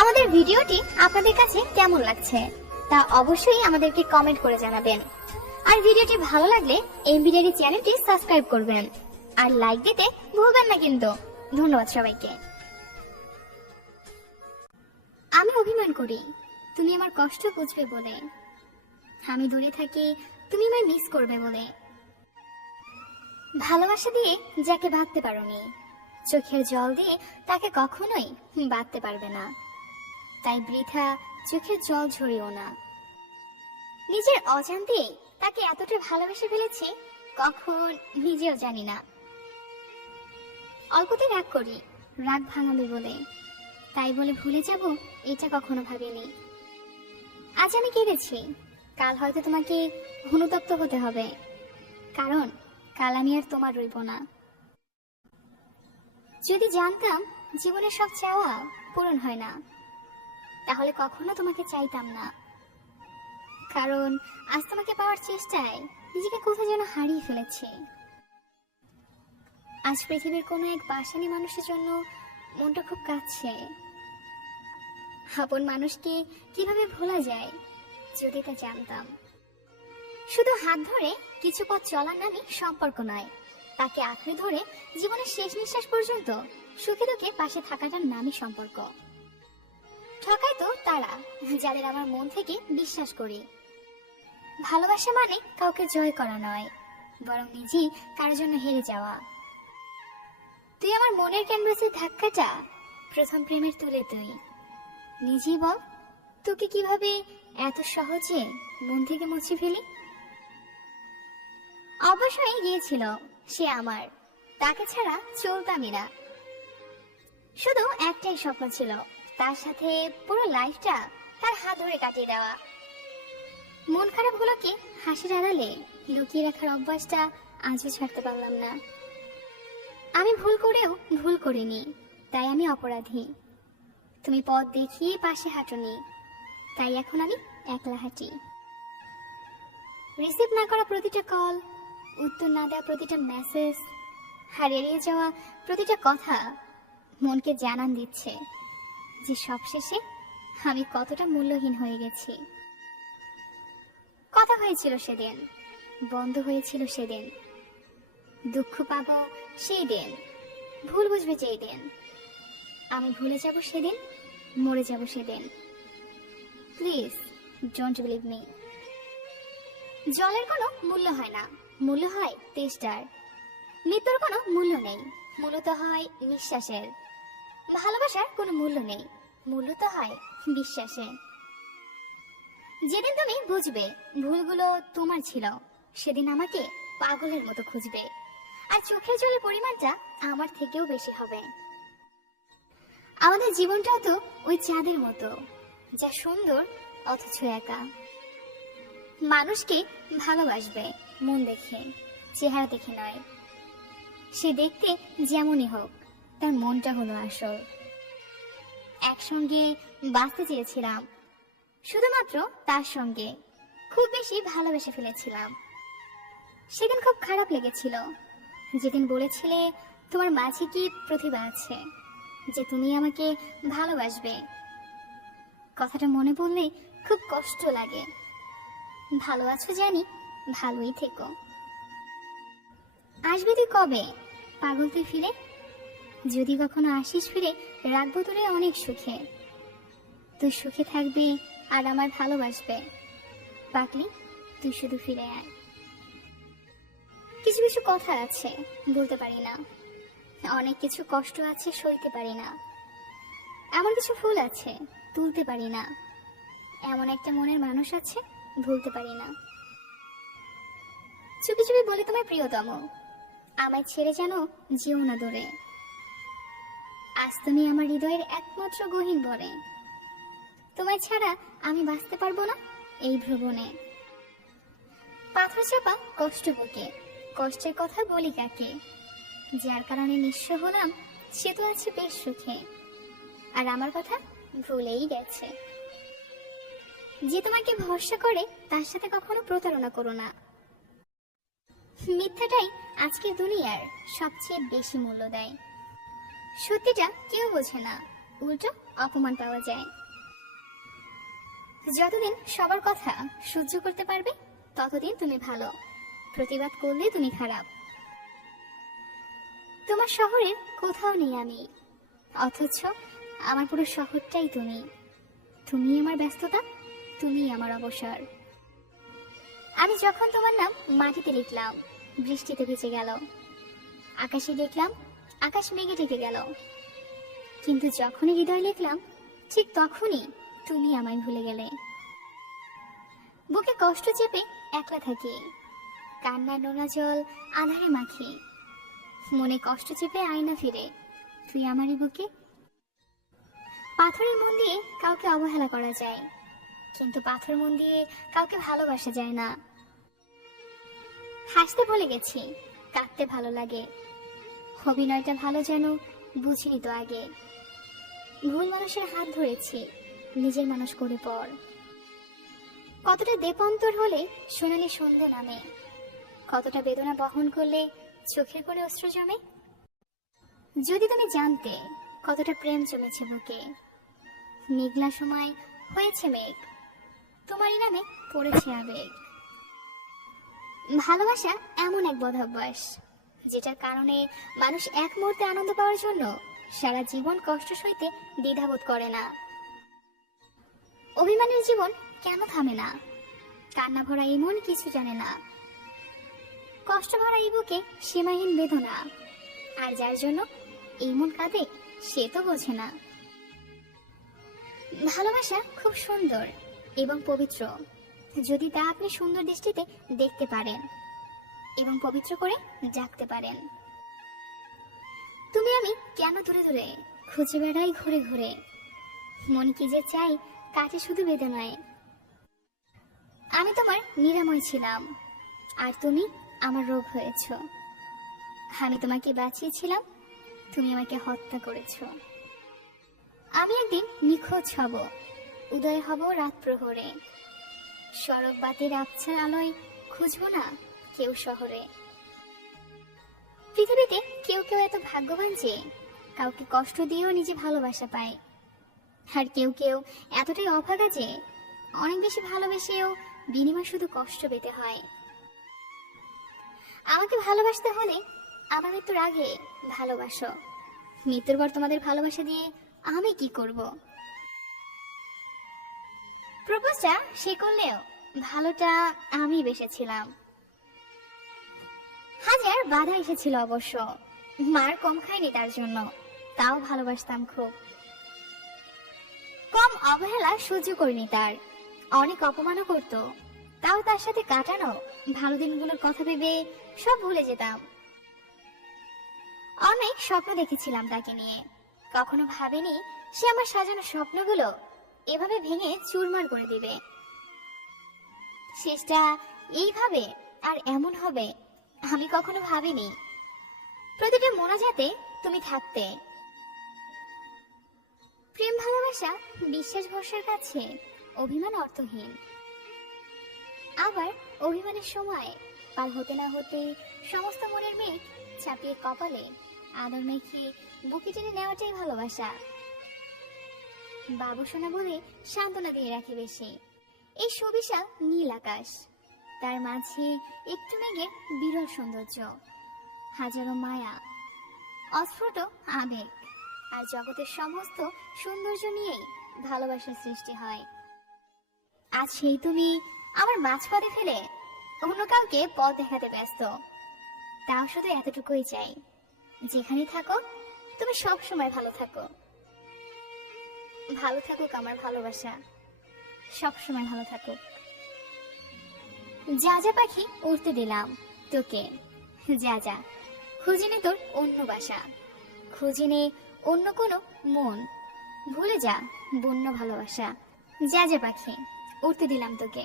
আমাদের ভিডিওটি আপনাদের কাছে কেমন লাগছে তা অবশ্যই আমাদেরকে কমেন্ট করে জানাবেন। আর ভিডিওটি ভালো লাগলে এমবি ডায়েরি চ্যানেলটি সাবস্ক্রাইব করবেন আর লাইক দিতে ভুলবেন না কিন্তু। ধন্যবাদ সবাইকে। আমি অভিমান করি তুমি আমার কষ্ট বুঝবে বলে, আমি দূরে থাকি তুমি আমায় মিস করবে বলে। ভালোবাসা দিয়ে যাকে বাঁধতে পারোনি, চোখের জল দিয়ে তাকে কখনোই বাঁধতে পারবে না। তাই বৃথা চোখের জল ঝরিও না। নিজের অজান্তেই তাকে এতটা ভালোবেসে ফেলেছি কখন নিজেও জানি না। অল্পতে রাগ করি রাগ ভাঙাবে বলে, তাই বলে ভুলে যাব এটা কখনো ভাবিনি। আজ আমি কেঁদেছি, কাল হয়তো তোমাকে অনুতপ্ত হতে হবে, কারণ কাল আমি আর তোমার রইব না। যদি জানতাম জীবনের সব চাওয়া পূরণ হয় না, তাহলে কখনো তোমাকে চাইতাম না। কারণ আজ তোমাকে পাওয়ার চেষ্টায় নিজেকে কোথায় যেন হারিয়ে ফেলেছি। আজ পৃথিবীর কোনো এক বাসানি মানুষের জন্য মনটা খুব কাঁদছে। আপন মানুষকে কিভাবে ভোলা যায় যদি তা জানতাম। শুধু হাত ধরে কিছু পথ চলার নামই সম্পর্ক নয়, তাকে আঁকড়ে ধরে জীবনের শেষ নিঃশ্বাস পর্যন্ত সুখে দুঃখে পাশে থাকাটার নামই সম্পর্ক। ঠকায় তো তারা যাদের আমার মন থেকে বিশ্বাস করি। ভালোবাসা মানে কাউকে জয় করা নয়, বরং নিজেই কারোর জন্য হেরে যাওয়া। তুই আমার মনের ক্যানভাসের ধাক্কাটা প্রথম প্রেমের তুলে তুই নিজেই বল, তোকে কিভাবে এত সহজে মন থেকে মুছে ফেলি। অবশ্যই গিয়েছিল সে আমার, তাকে ছাড়া চলতামই না। শুধু একটাই স্বপ্ন ছিল, তার সাথে পুরো লাইফটা তার হাত ধরে কাটিয়ে দেওয়া। মন খারাপ গুলোকে হাসির আড়ালে লুকিয়ে রাখার অভ্যাসটা আজও ছাড়তে পারলাম না। আমি ভুল করেও ভুল করিনি, তাই আমি অপরাধী। তুমি পথ দেখিয়ে পাশে হাঁটুনি, তাই এখন আমি একলা হাঁটি। রিসিভ না করা প্রতিটা কল, উত্তর না দেওয়া প্রতিটা মেসেজ, আর এড়িয়ে যাওয়া প্রতিটা কথা মনকে জানান দিচ্ছে যে সবশেষে আমি কতটা মূল্যহীন হয়ে গেছি। কথা হয়েছিল সেদিন, বন্ধ হয়েছিল সেদিন, দুঃখ পাবো সেই দিন, ভুল বুঝবে যেই দিন। আমি ভুলে যাব সেদিন, মরে যাব সেদিন। Please don't believe me. জলের কোনো মূল্য হয় না, মূল্য হয় তেষ্টার। মৃত্যুর কোনো মূল্য নেই, মূল্য তো হয় নিঃশ্বাসের। ভালোবাসার কোনো মূল্য নেই, মূল্য তো হয় বিশ্বাসে। যেদিন তুমি বুঝবে ভুলগুলো তোমার ছিল, সেদিন আমাকে পাগলের মতো খুঁজবে, আর চোখের জলের পরিমাণটা আমার থেকেও বেশি হবে। আমাদের জীবনটাও তো ওই চাঁদের মতো, যা সুন্দর অথচ একা। মানুষকে ভালোবাসবে মন দেখে, চেহারা দেখে নয়। সে দেখতে যেমনই হোক, তার মনটা হলো আসল। একসঙ্গে বাঁচতে চেয়েছিলাম, শুধুমাত্র তার সঙ্গে খুব বেশি ভালোবেসে ফেলেছিলাম। সেদিন খুব খারাপ লেগেছিল যেদিন বলেছিলে তোমার মাঝে কি প্রতিভা আছে, যে তুমি আমাকে ভালোবাসবে। কথাটা মনে পড়লে খুব কষ্ট লাগে। ভালো আছো জানি, ভালোই থেকো। আসবে তুই কবে পাগল তুই ফিরে? যদি কখনো আসিস ফিরে, রাখবো তোরে অনেক সুখে। তুই সুখে থাকবি আর আমার ভালোবাসবে। পাগলি তুই শুধু ফিরে আয়। কিছু কিছু কথা আছে বলতে পারি না, অনেক কিছু কষ্ট আছে সইতে পারি না। এমন কিছু ফুল আছে তুলতে পারি না, এমন একটা মনের মানুষ আছে ভুলতে পারি না। চুপি চুপি বলে তোমার প্রিয়তম, আমায় ছেড়ে যেন যেও না দূরে। আজ তুমি আমার হৃদয়ের একমাত্র গহীন ভরে, তোমায় ছাড়া আমি বাঁচতে পারবো না এই ভ্রমণে। পাথর চাপা কষ্ট বুকে, কষ্টের কথা বলি কাকে? যার কারণে নিঃস্ব হলাম সে তো আছে বেশ সুখে, আর আমার কথা ভুলেই গেছে। যে তোমাকে ভরসা করে তার সাথে কখনো প্রতারণা করো না। মিথ্যাটাই আজকের দুনিয়ার সবচেয়ে বেশি মূল্য দেয়। সত্যিটা কেউ বোঝে না, উল্টো অপমান পাওয়া যায়। যতদিন সবার কথা সহ্য করতে পারবে ততদিন তুমি ভালো, প্রতিবাদ করলে তুমি খারাপ। তোমার শহরের কোথাও নেই আমি, অথচ আমার পুরো শহরটাই তুমি। তুমি আমার ব্যস্ততা, তুমি আমার অবসর। আমি যখন তোমার নাম মাটিতে লিখলাম, বৃষ্টিতে ভেসে গেল। আকাশে দেখলাম, আকাশ মেঘে ঢেকে গেল। কিন্তু যখনই হৃদয় লিখলাম, ঠিক তখনই তুমি আমায় ভুলে গেলে। বুকে কষ্ট চেপে একলা থাকি, কান্নার নোনা জল আধারে মাখি। মনে কষ্ট চেপে আয়না ফিরে, তুই আমারই বুকে। পাথরের মন দিয়ে কাউকে অবহেলা করা যায়, কিন্তু পাথর মন দিয়ে কাউকে ভালোবাসা যায় না। হাসতে ভুলে গেছি, কাঁদতে ভালো লাগে। অভিনয়টা ভালো যেন বুঝিনি তো আগে। ভুল মানুষের হাত ধরেছি, নিজের মানুষ করে পর। কতটা দেপান্তর হলে সোনালি সন্ধ্যা নামে, কতটা বেদনা বহন করলে চোখের করে অশ্রু জমে। যদি তুমি জানতে কতটা প্রেম জমেছে বুকে, মেঘলা সময় হয়েছে মেঘ, তোমারই নামে পড়েছে আবেগ। ভালোবাসা এমন এক বদভ্যাস, যেটার কারণে মানুষ এক মুহূর্তে আনন্দ পাওয়ার জন্য সারা জীবন কষ্ট সইতে দ্বিধাবোধ করে না। অভিমানের জীবন কেন থামে না, কান্না ভরা এমন কিছু জানে না। কষ্ট ভরা এই বুকে সীমাহীন বেদনা, আর যার জন্য এই মন কাঁদে সে তো বোঝে না। ভালোবাসা খুব সুন্দর এবং পবিত্র, যদি তা আপনি সুন্দর দৃষ্টিতে দেখতে পারেন এবং পবিত্র করে ডাকতে পারেন। তুমি আমি কেন দূরে দূরে খুঁজে বেড়াই ঘুরে ঘুরে, মন কি যে চাই কাটে শুধু বেদনায়। আমি তোমার নিরাময় ছিলাম, আর তুমি আমার রোগ হয়েছ। আমি তোমাকে বাঁচিয়েছিলাম, তুমি আমাকে হত্যা করেছ। আমি একদিন নিখোঁজ হব, উদয় হব রাত প্রহরে। সড়ক বাতির আবছার আলোয় খুঁজবো না কেউ শহরে। পৃথিবীতে কেউ কেউ এত ভাগ্যবান যে কাউকে কষ্ট দিয়েও নিজে ভালোবাসা পায়, আর কেউ কেউ এতটাই অভাগা যে অনেক বেশি ভালোবেসেও বিনিময় শুধু কষ্ট পেতে হয়। আমাকে ভালোবাসতে হলে আমার মৃত্যুর আগে ভালোবাসো, মৃত্যুর পর তোমাদের ভালোবাসা দিয়ে আমি কি করব? প্রপোজটা সে করলেও ভালোটা আমি বেসেছিলাম। হাজার বাধা এসেছিল অবশ্য, মার কম খাইনি তার জন্য, তাও ভালোবাসতাম খুব। কম অবহেলা সহ্য করিনি তার, অনেক অপমানও করতো, তাও তার সাথে কাটানো ভালো দিনগুলোর কথা ভেবে সব ভুলে যেতাম। অনেক স্বপ্ন দেখেছিলাম তাকে নিয়ে, কখনো ভাবিনি সে আমার সাজানো স্বপ্নগুলো এভাবে ভেঙে চুরমার করে দিবে। শেষটা এইভাবে আর এমন হবে আমি কখনো ভাবিনি। প্রতিটা মোনাজাতে তুমি থাকতে। প্রেম ভালোবাসা বিশ্বাস ভরসার কাছে অভিমান অর্থহীন। আবার অভিমানের সময় পার হতে না হতে সমস্ত মনের মেঘ চাপিয়ে কপালে আদর মেখে বুকে টেনে নেওয়াটাই ভালোবাসা। বাবু সোনা বলে সান্ত্বনা দিয়ে রাখে বেশি এই সুবিশাল নীল আকাশ, তার মাঝে একটু মেঘের বিরল সৌন্দর্য, হাজারো মায়া, অস্ফুট আবেগ, আর জগতের সমস্ত সৌন্দর্য নিয়েই ভালোবাসার সৃষ্টি হয়। আজ সেই তুমি আমার মাঝপথে ফেলে অন্য কাউকে পথ দেখাতে ব্যস্ত। তাও শুধু এতটুকুই চাই, যেখানে থাকো তুমি সব সময় ভালো থাকো। ভালো থাকুক আমার ভালোবাসা, সব সময় ভালো থাকুক। যা যা পাখি উড়তে দিলাম তোকে, যা যা খুঁজে নে তোর অন্য বাসা, খুঁজে নে অন্য কোনো মন, ভুলে যা বন্য ভালোবাসা। যা যা পাখি উড়তে দিলাম তোকে।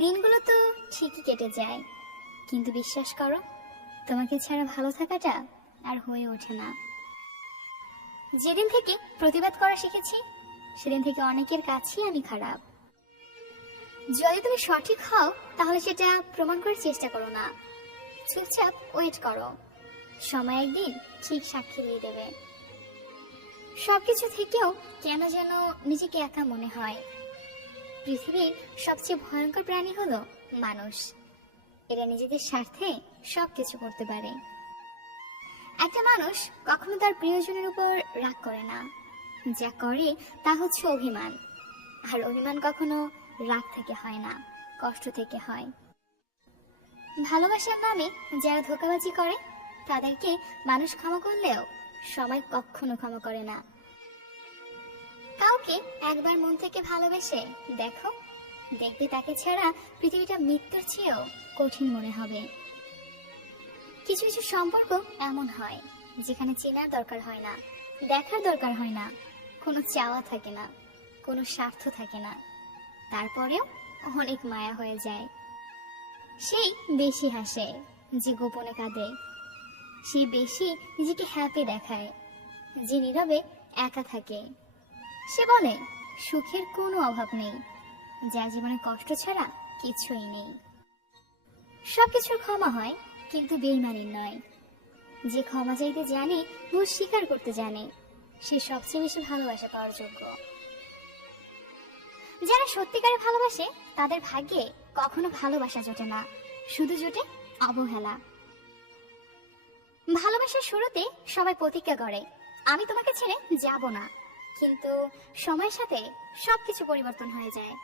দিনগুলো তো ঠিকই কেটে যায়, কিন্তু বিশ্বাস করো তোমাকে ছাড়া ভালো থাকাটা আর হয়ে ওঠে না। যেদিন থেকে প্রতিবাদ করা শিখেছি সেদিন থেকে অনেকের কাছেই আমি খারাপ। যদি তুমি সঠিক হও তাহলে সেটা প্রমাণ করার চেষ্টা করো না, চুপচাপ ওয়েট করো, সময় একদিন ঠিক সাক্ষী দিয়ে দেবে। সবকিছু থেকেও কেন যেন নিজেকে একা মনে হয়। পৃথিবীর সবচেয়ে ভয়ঙ্কর প্রাণী হলো মানুষ। এরা নিজেদের স্বার্থে সবকিছু করতে পারে। একটা মানুষ কখনো তার প্রিয়জনের উপর রাগ করে না, যা করে তা হচ্ছে অভিমান। আর অভিমান কখনো রাগ থেকে হয় না, কষ্ট থেকে হয়। ভালোবাসার নামে যারা ধোঁকাবাজি করে তাদেরকে মানুষ ক্ষমা করলেও সময় কখনো ক্ষমা করে না। কাউকে একবার মন থেকে ভালোবেসে দেখো, দেখবে তাকে ছাড়া পৃথিবীটা মৃত্যুর চেয়েও কঠিন মনে হবে। কিছু কিছু সম্পর্ক এমন হয় যেখানে চেনার দরকার হয় না, দেখার দরকার হয় না, কোনো চাওয়া থাকে না, কোনো স্বার্থ থাকে না, তারপরেও অনেক মায়া হয়ে যায়। সেই বেশি হাসে যে গোপনে কাঁদে, সেই বেশি নিজেকে হ্যাপি দেখায় যে নীরবে একা থাকে। সে বলে সুখের কোনো অভাব নেই, যার জীবনে কষ্ট ছাড়া কিছুই নেই। সবকিছুর ক্ষমা হয়, কিন্তু বেইমানির নয়। যে ক্ষমা চাইতে জানে, ভুল স্বীকার করতে জানে, সে সবচেয়ে বেশি ভালোবাসা পাওয়ার যোগ্য। যারা সত্যিকারে ভালোবাসে তাদের ভাগ্যে কখনো ভালোবাসা জোটে না, শুধু জোটে অবহেলা। ভালোবাসার শুরুতে সবাই প্রতিজ্ঞা করে আমি তোমাকে ছেড়ে যাব না, কিন্তু সময়ের সাথে সবকিছু পরিবর্তন হয়ে যায়।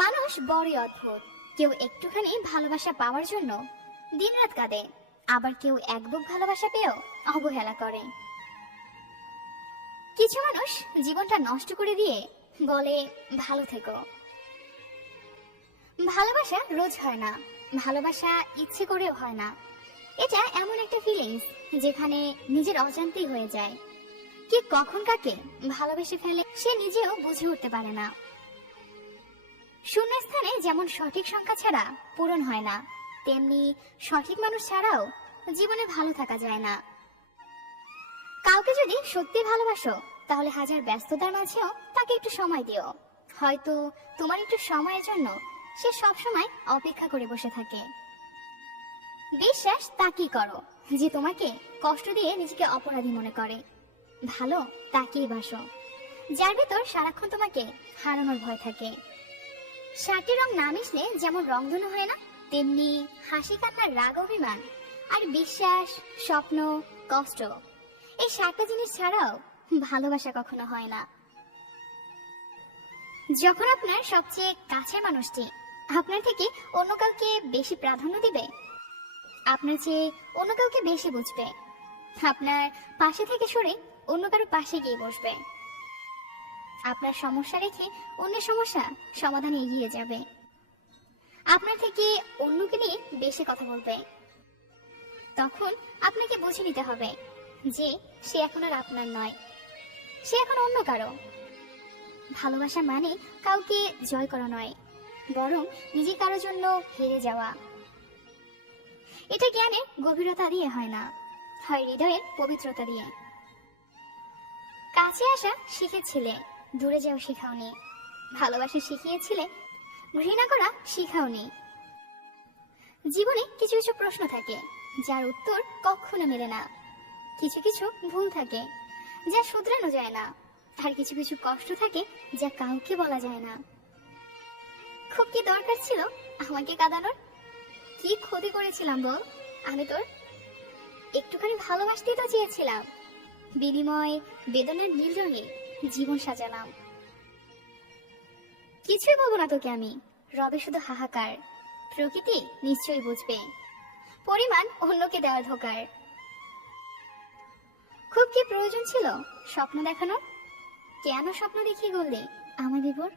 মানুষ বড়ই অদ্ভুত। কেউ একটুখানি ভালোবাসা পাওয়ার জন্য দিনরাত কাঁদে, আবার কেউ এক বুক ভালোবাসা পেয়েও অবহেলা করে। কিছু মানুষ জীবনটা নষ্ট করে দিয়ে বলে ভালো থেকো। ভালোবাসা রোজ হয় না, ভালোবাসা ইচ্ছে করেও হয় না। এটা এমন একটা ফিলিংস যেখানে নিজের অজান্তেই হয়ে যায়। কে কখন কাকে ভালোবেসে ফেলে সে নিজেও বুঝে উঠতে পারে না। শূন্যস্থানে যেমন সঠিক সংখ্যা ছাড়া পূরণ হয় না, তেমনি সঠিক মানুষ ছাড়াও জীবনে ভালো থাকা যায় না। কাউকে যদি সত্যি ভালোবাসো তাহলে হাজার ব্যস্ততার মাঝেও তাকে একটু সময় দিও। হয়তো তোমার একটু সময়ের জন্য সে সবসময় অপেক্ষা করে বসে থাকে। বিশ্বাস তাকেই করো যে তোমাকে কষ্ট দিয়ে নিজেকে অপরাধী মনে করে। ভালো তাকেই বাসো যার ভেতর সারাক্ষণ তোমাকে হারানোর ভয় থাকে। সাতটি রং না মিশলে যেমন রংধনু হয় না, তেমনি হাসি কান্নার রাগ অভিমান আর বিশ্বাস স্বপ্ন কষ্ট, এই সাতটা জিনিস ছাড়াও ভালোবাসা কখনো হয় না। যখন আপনার সবচেয়ে কাছের মানুষটি আপনার থেকে অন্য কাউকে বেশি প্রাধান্য দিবে, আপনার চেয়ে অন্য কাউকে বেশি বুঝবে, আপনার পাশে থেকে সরে অন্য কারো পাশে গিয়ে বসবে, আপনার সমস্যা রেখে অন্যের সমস্যা সমাধানে এগিয়ে যাবে, আপনার থেকে অন্যকে নিয়ে বেশি কথা বলবে, তখন আপনাকে বুঝে নিতে হবে যে সে এখন আর আপনার নয়, সে এখন অন্য কারো। ভালোবাসা মানে কাউকে জয় করা নয়, বরং নিজে কারোর জন্য হেরে যাওয়া। এটা জ্ঞানের গভীরতা দিয়ে হয় না, হয় হৃদয়ের পবিত্রতা দিয়ে। কাছে আসা শিখেছিলে, দূরে যাও শেখাওনি। ভালোবাসা শিখিয়েছিলে, ঘৃণা করা শিখাওনি। জীবনে কিছু কিছু প্রশ্ন থাকে যার উত্তর কখনো মেলে না, কিছু কিছু ভুল থাকে যা শুধরানো যায় না, আর কিছু কিছু কষ্ট থাকে যা কাউকে বলা যায় না। খুব কি দরকার ছিল আমাকে কাঁদানোর? কি ক্ষতি করেছিলাম বল আমি তোর? একটুখানি ভালোবাসতেই তো চেয়েছিলাম, বিনিময় বেদনার নীল রঙে জীবন সাজালাম। কিছুই বলবো না তোকে আমি, রবে শুধু হাহাকার। প্রকৃতি নিশ্চয়ই বুঝবে পরিমাণ অন্যকে দেওয়া ধোকার। খুব কি প্রয়োজন ছিল স্বপ্ন দেখানোর? কেন স্বপ্ন দেখিয়ে গড়লে আমার বিপর?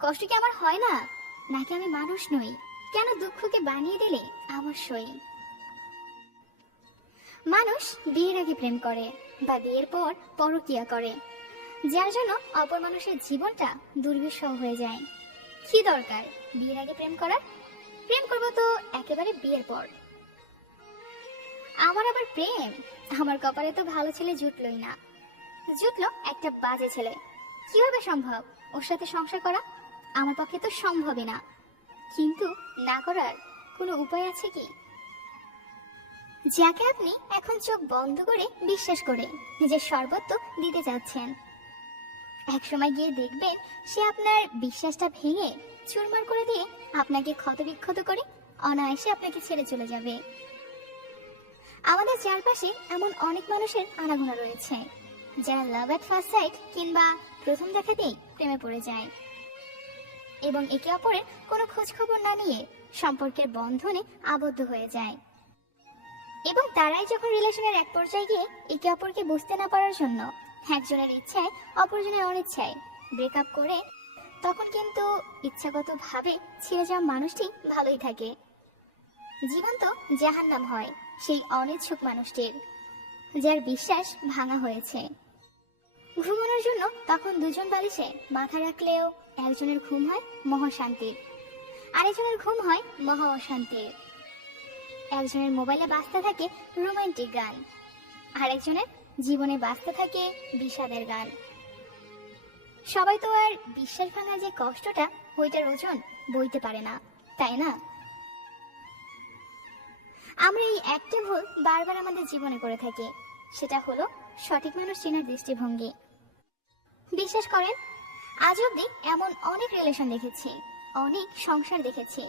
কষ্ট কি আমার হয় না, নাকি আমি মানুষ নই? কেন দুঃখকে বানিয়ে দিলে আমার সই? মানুষ বিয়ের আগে প্রেম করে বা বিয়ের পর পরকিয়া করে, যার জন্য অপর মানুষের জীবনটা দুর্বিষহ হয়ে যায়। কি দরকার বিয়ের আগে প্রেম করার? প্রেম করবো তো একেবারে বিয়ের পর। আমার আবার প্রেম? আমার কপালে তো ভালো ছেলে জুটলই না, জুটলো একটা বাজে ছেলে। কিভাবে সম্ভব ওর সাথে সংসার করা? আমার পক্ষে তো সম্ভবই না, কিন্তু না করার কোনো উপায় আছে কি? যাকে আপনি এখন চোখ বন্ধ করে বিশ্বাস করে নিজের সর্বত্র দিতে যাচ্ছেন, একসময় গিয়ে দেখবেন সে আপনার বিশ্বাসটা ভেঙে চুরমার করে দিয়ে আপনাকে ক্ষতবিক্ষত করে অনায়াসে আপনাকে ছেড়ে চলে যাবে। আমাদের চারপাশে এমন অনেক মানুষের আনাগোনা রয়েছে যারা লাভ এট ফার্স্ট সাইট কিংবা প্রথম দেখাতেই প্রেমে পড়ে যায় এবং একে অপরের কোনো খোঁজ খবর না নিয়ে সম্পর্কের বন্ধনে আবদ্ধ হয়ে যায়, এবং তারাই যখন রিলেশনের এক পর্যায়ে গিয়ে একে অপরকে বুঝতে না পারার জন্য একজনের ইচ্ছায় অপরজনের অনিচ্ছায় ব্রেকআপ করে, তখন কিন্তু ইচ্ছাগতভাবে ছেড়ে যাওয়া মানুষটি ভালোই থাকে। জীবন তো জাহান্নাম হয় সেই অনিচ্ছুক মানুষটির, যার বিশ্বাস ভাঙা হয়েছে। ঘুমানোর জন্য তখন দুজন বালিশে মাথা রাখলেও একজনের ঘুম হয় মহাশান্তির, আরেকজনের ঘুম হয় মহা অশান্তির। একজনের মোবাইলে বাজতে থাকে রোমান্টিক গান, আরেকজনের জীবনে বাজতে থাকে বিষাদের গান। সবাই তো আর বিশ্বাস ভাঙা যে কষ্টটা ওইটার ওজন বইতে পারে না, তাই না? আমরা এই একটা ভুল বারবার আমাদের জীবনে করে থাকি, সেটা হলো সঠিক মানুষ চেনার দৃষ্টিভঙ্গি। বিশ্বাস করেন, আজ অব্দি এমন অনেক রিলেশন দেখেছি, অনেক সংসার দেখেছি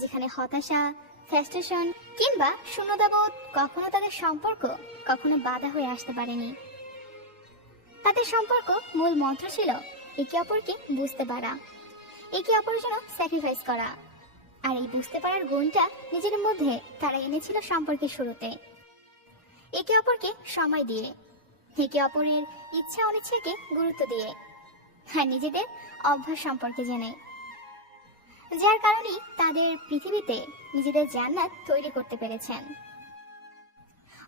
যেখানে হতাশা, ফ্রাস্ট্রেশন কিংবা শূন্যতাবোধ কখনো তাদের সম্পর্ক কখনো বাধা হয়ে আসতে পারেনি। তাদের সম্পর্ক মূল মন্ত্র ছিল একে অপরকে বুঝতে পারা, একে অপরের জন্য স্যাক্রিফাইস করা। আর এই বুঝতে পারার গুণটা নিজের মধ্যে তারা এনেছিল সম্পর্কের শুরুতে, একে অপরকে সময় দিয়ে, একে অপরের ইচ্ছা অনিচ্ছাকে গুরুত্ব দিয়ে, আর নিজেদের অভ্যাস সম্পর্কে জেনে, যার কারণে তাদের পৃথিবীতে নিজেদের জান্নাত তৈরি করতে পেরেছেন।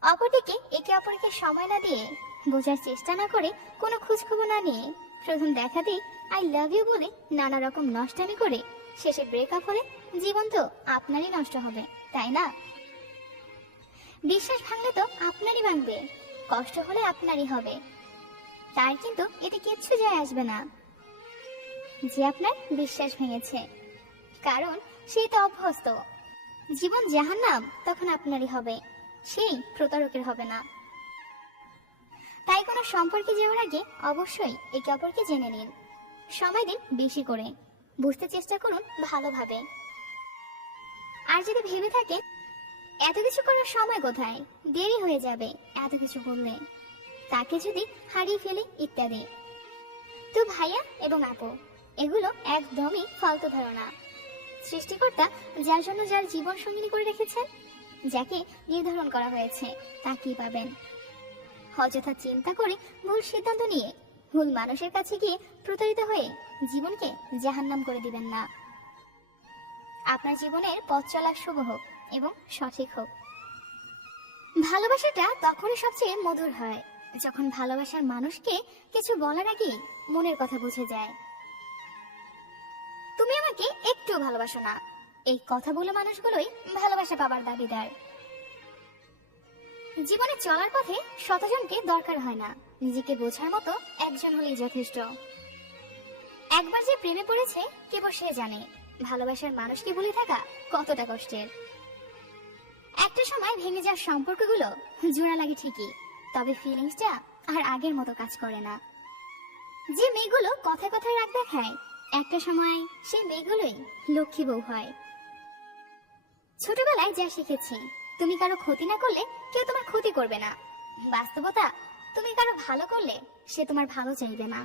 অপরদিকে একে অপরকে সময় না দিয়ে, বোঝার চেষ্টা না করে, কোনো খোঁজখবর না নিয়ে, প্রথম দেখাতেই আই লাভ ইউ বলে নানা রকম নষ্টামি করে শেষে ব্রেকআপ হলে জীবন তো আপনারই নষ্ট হবে, তাই না? বিশ্বাস ভাঙলে তো আপনারই ভাঙবে, কষ্ট হলে আপনারই হবে, তার কিন্তু এতে কিচ্ছু যায় আসবে না যে আপনার বিশ্বাস ভেঙেছে, কারণ সেই তো অভ্যস্ত। জীবন জাহান্নাম তখন আপনারই হবে, সেই প্রতারকের হবে না। তাই কোনো সম্পর্কে যাওয়ার আগে অবশ্যই একে অপরকে জেনে নিন, সময় দিন বেশি করে, বুঝতে চেষ্টা করুন ভালোভাবে। আর যদি ভেবে থাকে এত কিছু করার সময় কোথায়, দেরি হয়ে যাবে এত কিছু করলে, তাকে যদি হারিয়ে ফেলে ইত্যাদি, তো ভাইয়া এবং আপু, এগুলো একদমই ফালতু ধারণা। সৃষ্টিকর্তা যার জন্য যার জীবন সঙ্গিনী করে রেখেছেন, যাকে নির্ধারণ করা হয়েছে, তাকেই পাবেন। অযথা চিন্তা করে ভুল সিদ্ধান্ত নিয়ে ভুল মানুষের কাছে গিয়ে প্রতারিত হয়ে জীবনকে জাহান্নাম করে দিবেন না। আপনার জীবনের পথ চলা শুভ হোক এবং সঠিক হোক। ভালোবাসাটা তখনই সবচেয়ে মধুর হয় যখন ভালোবাসার মানুষকে কিছু বলার আগে মনের কথা বুঝে যায়। তুমি আমাকে একটু ভালোবাসো না, এই কথাগুলো মানুষগুলোই ভালোবাসা পাবার দাবিদার। জীবনে চলার পথে শতজনকে দরকার হয় না, নিজেকে বোঝার মতো একজন হলেই যথেষ্ট। একবার যে প্রেমে পড়েছে কেবল সে জানে ভালোবাসার মানুষকে ভুলে থাকা কতটা কষ্টের। একটা সময় ভেঙে যাওয়ার সম্পর্কগুলো জোড়া লাগে ঠিকই, তবে ফিলিংসটা আর আগের মতো কাজ করে না। যে মেয়েগুলো কথায় কথায় রাগ দেখায়, একটা সময় সেই মেয়েগুলোই লক্ষ্মী বউ হয়। ছোটবেলায় যা শিখেছি, তুমি কারো ক্ষতি না করলে কেউ তোমার ক্ষতি করবে না। বাস্তবতা, তুমি কারো ভালো করলে সে তোমার ভালো চাইবে না।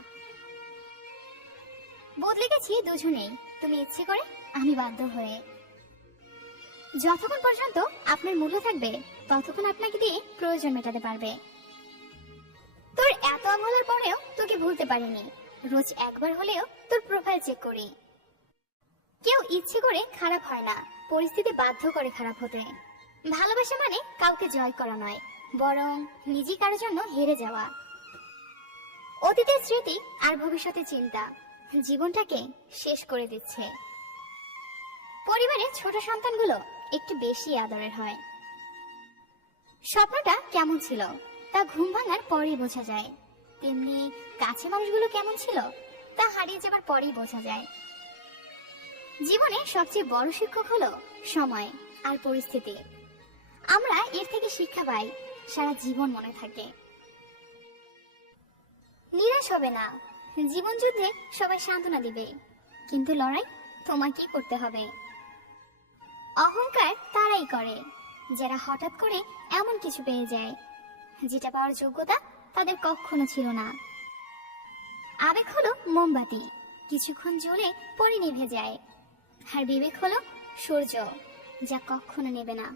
বদলে গেছি দুজনেই, তুমি ইচ্ছে করে, আমি বাধ্য হয়ে। যতক্ষণ পর্যন্ত আপনার মূল্য থাকবে ততক্ষণ আপনাকে দিয়ে প্রয়োজন মেটাতে পারবে। তোর এত অবহেলার পরেও তোকে ভুলতে পারিনি, রোজ একবার হলেও তোর প্রোফাইল চেক করি। কেউ ইচ্ছে করে খারাপ হয় না, পরিস্থিতি বাধ্য করে খারাপ হতে। ভালোবাসা মানে কাউকে জয় করা নয়, বরং নিজেই কারোর জন্য হেরে যাওয়া। অতীতের স্মৃতি আর ভবিষ্যতের চিন্তা জীবনটাকে শেষ করে দিচ্ছে। পরিবারের ছোট সন্তানগুলো একটু বেশি আদরের হয়। স্বপ্নটা কেমন ছিল তা ঘুম ভাঙার পরেই বোঝা যায়, তেমনি কাছে মানুষগুলো কেমন ছিল তা হারিয়ে যাবার পরেই বোঝা যায়। জীবনে সবচেয়ে বড় শিক্ষক হলো সময় আর পরিস্থিতি। আমরা এর থেকে শিক্ষা পাই, সারা জীবন মনে থাকে। নিরাশ হবে না, জীবন যুদ্ধে সবাই সান্ত্বনা দিবে, কিন্তু লড়াই তোমাকেই করতে হবে। অহংকার তারাই করে যারা হঠাৎ করে এমন কিছু পেয়ে যায় যেটা পাওয়ার যোগ্যতা তাদের কখনো ছিল না। আবেগ হলো মোমবাতি, কিছুক্ষণ জ্বলে পরে নিভে যায়। আর বিবেক হলো সূর্য, যা কখনো নেবে না।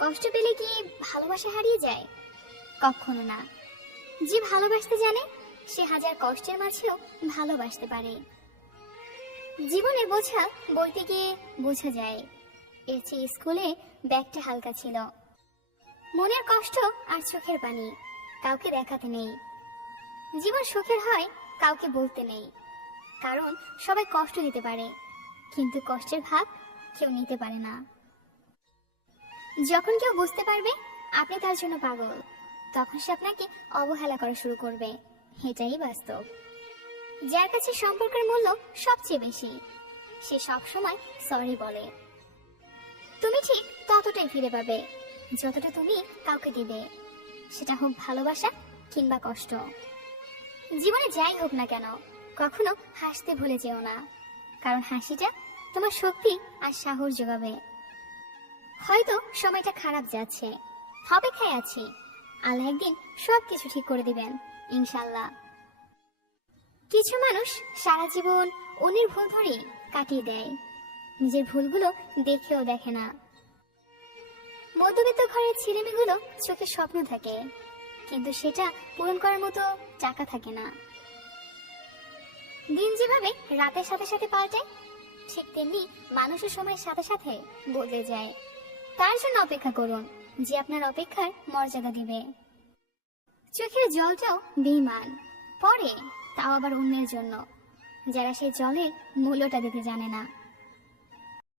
কষ্ট পেলে কি ভালোবাসা হারিয়ে যায়? কখনো না। যে ভালোবাসতে জানে সে হাজার কষ্টের মাঝেও ভালোবাসতে পারে। জীবনের বোঝা বইতে গিয়ে বোঝা যায়, এর চেয়ে স্কুলে ব্যাগটা হালকা ছিল। মনের কষ্ট আর চোখের পানি কাউকে দেখাতে নেই। জীবন সুখের হয় কাউকে বলতে নেই, কারণ সবাই কষ্ট দিতে পারে, কিন্তু কষ্টের ভাগ কেউ নিতে পারে না। যখন কেউ বুঝতে পারবে আপনি তার জন্য পাগল, তখন সে আপনাকে অবহেলা করা শুরু করবে। এটাই বাস্তব। যার কাছে সম্পর্কের মূল্য সবচেয়ে বেশি, সে সব সময় সরি বলে। তুমি ঠিক ততটাই ফিরে পাবে যতটা তুমি কাউকে দিবে, সেটা হোক ভালোবাসা কিংবা কষ্ট। জীবনে যাই হোক না কেন, কখনো হাসতে ভুলে যেও না, কারণ হাসিটা তোমার শক্তি আর সাহস যোগাবে। হয়তো সময়টা খারাপ যাচ্ছে, অপেক্ষায় আছি, আল্লাহ একদিন সবকিছু ঠিক করে দিবেন ইনশাল্লাহ। কিছু মানুষ সারা জীবন অন্যের ভুল ধরেই কাটিয়ে দেয়, নিজের ভুলগুলো দেখেও দেখে না। মধ্যবিত্ত ঘরের ছেলেমেয়েগুলো চোখে স্বপ্ন থাকে, কিন্তু সেটা পূরণ করার মতো টাকা থাকে না। দিন যেভাবে রাতের সাথে সাথে পাল্টায়, ঠিক তেমনি মানুষের সময়ের সাথে সাথে বদলে যায়। তার জন্য অপেক্ষা করুন যে আপনার অপেক্ষার মর্যাদা দিবে। চোখের জলটাও বেঈমান, পরে তাও আবার অন্যের জন্য, যারা সেই জলের মূল্যটা দিতে জানে না।